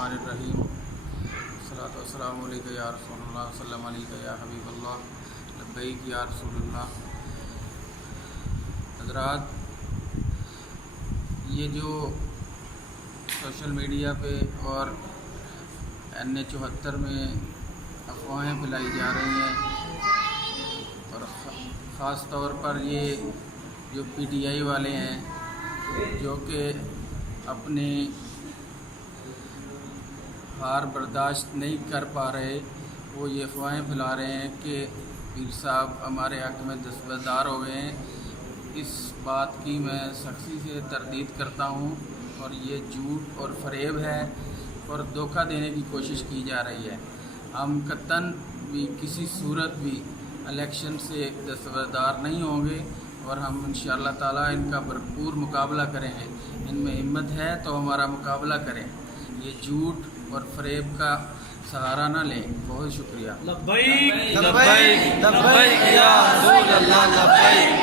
बिस्मिल्लाहिर्रहमानिर्रहीम। सल्लल्लाहु वस्सलामु अलैका या रसूलल्लाह सल्लल्लाहु अलैका या हबीबल्लाह लब्बैक या रसूलल्लाह। हज़रात, ये जो सोशल मीडिया पे और NA-74 में अफवाहें फैलाई जा रही हैं और ख़ास तौर पर ये जो PTI वाले हैं जो कि अपने हार बर्दाश्त नहीं कर पा रहे, वो ये अफवाहें फैला रहे हैं कि पीर साहब हमारे हक़ में दस्तबरदार हो गए हैं। इस बात की मैं सख्ती से तरदीद करता हूँ और ये झूठ और फ़रेब है और धोखा देने की कोशिश की जा रही है। हम कतन भी किसी सूरत भी इलेक्शन से दस्तबरदार नहीं होंगे और हम इंशाअल्लाह ताला इनका भरपूर मुकाबला करेंगे। इनमें हिम्मत है तो हमारा मुकाबला करें, ये झूठ और फ़रेब का सहारा न लें। बहुत शुक्रिया। लब्बैक लब्बैक लब्बैक या रसूल अल्लाह लब्बैक।